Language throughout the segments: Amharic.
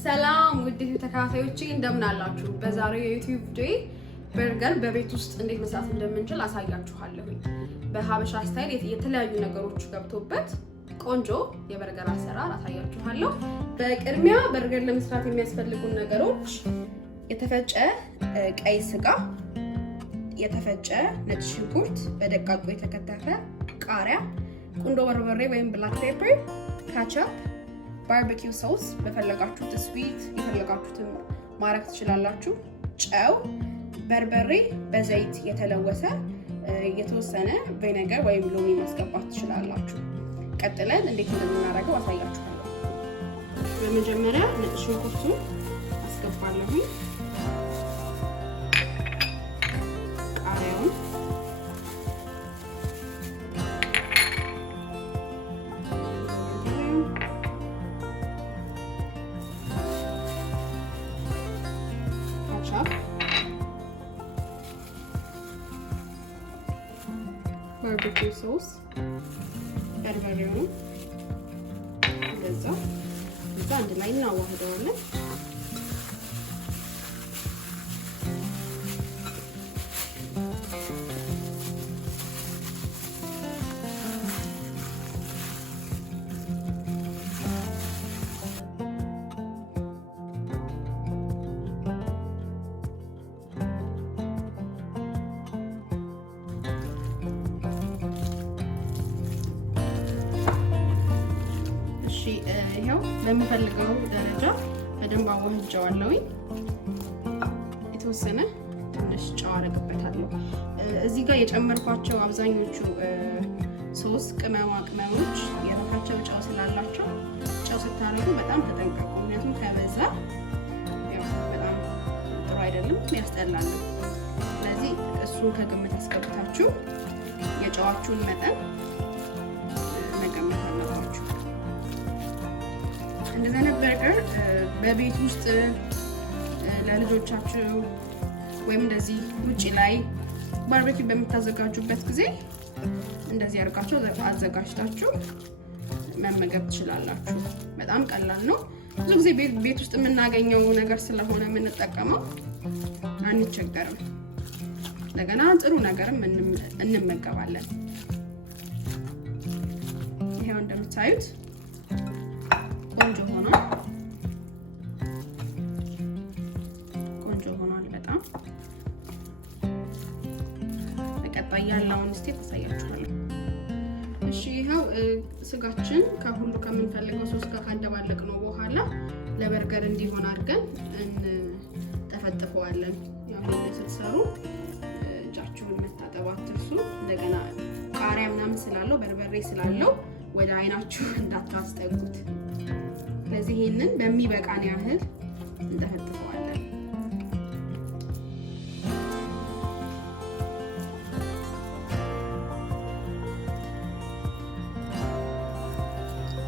ሰላም ውድ ተከታታዮቼ እንደምን አላችሁ? በዛሬው የዩቲዩብ ቪዲዮ በርገር በቤት ውስጥ እንዴት መስራት እንደምንችል አሳያችኋለሁ። በሀበሻ ስታይል የተለያዩ ነገሮች ገብቶበት ቆንጆ የበርገር አሰራር አሳያችኋለሁ። በቅድሚያ በርገር ለመስራት የሚያስፈልጉን ነገሮች የተፈጨ ቀይ ስጋ፣ የተፈጨ ነጭ ሽንኩርት፣ በደቃቁ የተከተፈ ቃሪያ፣ ቁንዶ በርበሬ ወይም ብላክ ፔፐር፣ ካቻፕ፣ ባርቢኪው ሶስ በፈለጋችሁት ስዊት የፈለጋችሁትን ማረግ ትችላላችሁ፣ ጨው፣ በርበሬ በዘይት የተለወሰ የተወሰነ ቪኔጋር ወይም ሎሚ ማስገባት ትችላላችሁ። ቀጥለን እንዴት እንደምናደርገው አሳያችኋለሁ። በመጀመሪያ ነጭ ሽንኩርቱን አስገባለሁ። ቃሪያውን barbecue sauce, በርበሬውን እንደዛ አንድ ላይ እናዋህደዋለን። ይሄው በሚፈልገው ደረጃ በደንብ አዋህጃዋለሁ። የተወሰነ ትንሽ ጨው አደርግበታለሁ። እዚህ ጋር የጨመርኳቸው አብዛኞቹ ሶስ ቅመሞች የራሳቸው ጨው ስላላቸው ጨው ስታረጉ በጣም ተጠንቀቁ። ምክንያቱም ከበዛ ያው በጣም ጥሩ አይደለም፣ ያስጠላል። ስለዚህ እሱን ከግምት አስገብታችሁ የጨዋችሁን መጠን መገመት አለባችሁ። እንደዚህ በርገር በቤት ውስጥ ለልጆቻችሁ ወይም እንደዚህ ውጪ ላይ ባርቢኪው በምታዘጋጁበት ጊዜ እንደዚህ አድርጋችሁ አዘጋጅታችሁ መመገብ ትችላላችሁ። በጣም ቀላል ነው። ብዙ ጊዜ ቤት ውስጥ የምናገኘው ነገር ስለሆነ የምንጠቀመው አንቸገርም። እንደገና ጥሩ ነገርም እንመገባለን። ይሄው እንደምታዩት ቆንጆ ሆኗል በጣም። በቀጣይ ያለውን ስቴፕ አሳያችኋለሁ። እሺ ይሄው ስጋችን ከሁሉ ከምንፈልገው ሶስ ጋር ካደባለቅነው በኋላ ለበርገር እንዲሆን አድርገን እንጠፈጥፈዋለን። ያው ይሄን ስትሰሩ እጃችሁን መታጠብ አትርሱ። እንደገና ቃሪያ ምናምን ስላለው በርበሬ ስላለው ወደ አይናችሁ እንዳታስጠጉት። ስለዚህ ይሄንን በሚበቃን ያህል እንጠፈጥፈዋለን።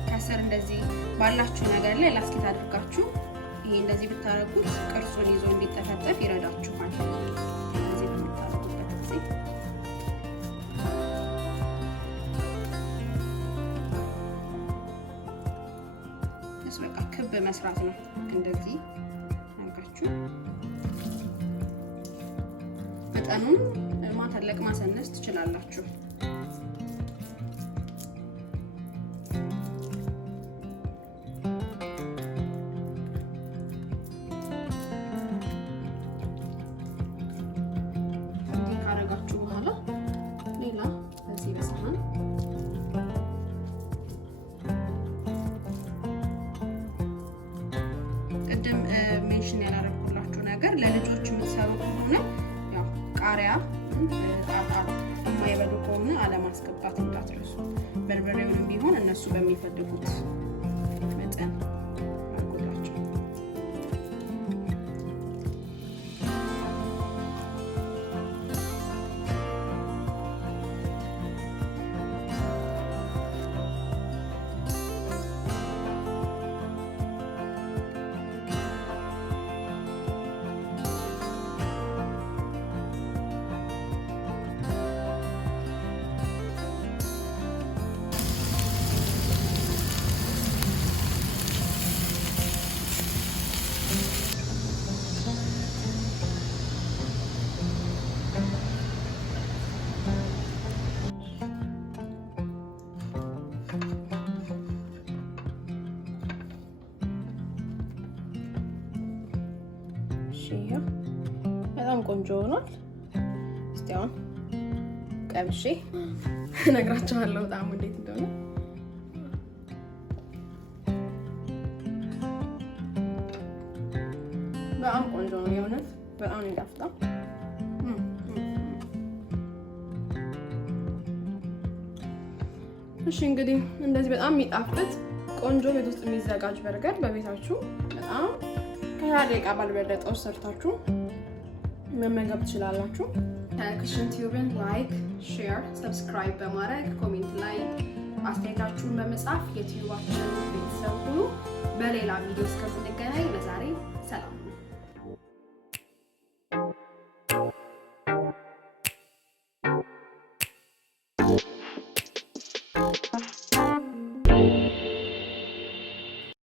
ከስር እንደዚህ ባላችሁ ነገር ላይ ላስኬት አድርጋችሁ ይሄ እንደዚህ ብታረጉት ቅርጹን ይዞ እንዲጠፈጠፍ ይረዳችኋል። እንደዚህ በምታረጉበት ጊዜ በቃ ክብ መስራት ነው። እንደዚህ አድርጋችሁ መጠኑን ማተለቅ ማሰነስ ትችላላችሁ። እንዲህ ካደረጋችሁ በኋላ ሌላ በዚህ በሳህን ሜንሽን ያላረኩላችሁ ነገር ለልጆች የምትሰሩ ከሆነ ያው ቃሪያ የማይበሉ ከሆነ አለማስገባት እንዳትረሱ። በርበሬውንም ቢሆን እነሱ በሚፈልጉት መጠን አድርጉላቸው። ይሄ በጣም ቆንጆ ሆኗል። እስቲ አሁን ቀብሼ እነግራችኋለሁ ጣዕሙ እንዴት እንደሆነ። በጣም ቆንጆ ነው የእውነት በጣም ይጣፍጣል። እሺ እንግዲህ እንደዚህ በጣም የሚጣፍጥ ቆንጆ ቤት ውስጥ የሚዘጋጅ በርገር በቤታችሁ በጣም ከ20 ደቂቃ ባልበለጠ ውስጥ ሰርታችሁ መመገብ ትችላላችሁ። Kishin ቲዩብን ላይክ፣ ሼር፣ ሰብስክራይብ በማድረግ ኮሜንት ላይ አስተያየታችሁን በመጻፍ የቲዩባችን ቤተሰብ ሁኑ። በሌላ ቪዲዮ እስከምንገናኝ ለዛሬ ሰላም።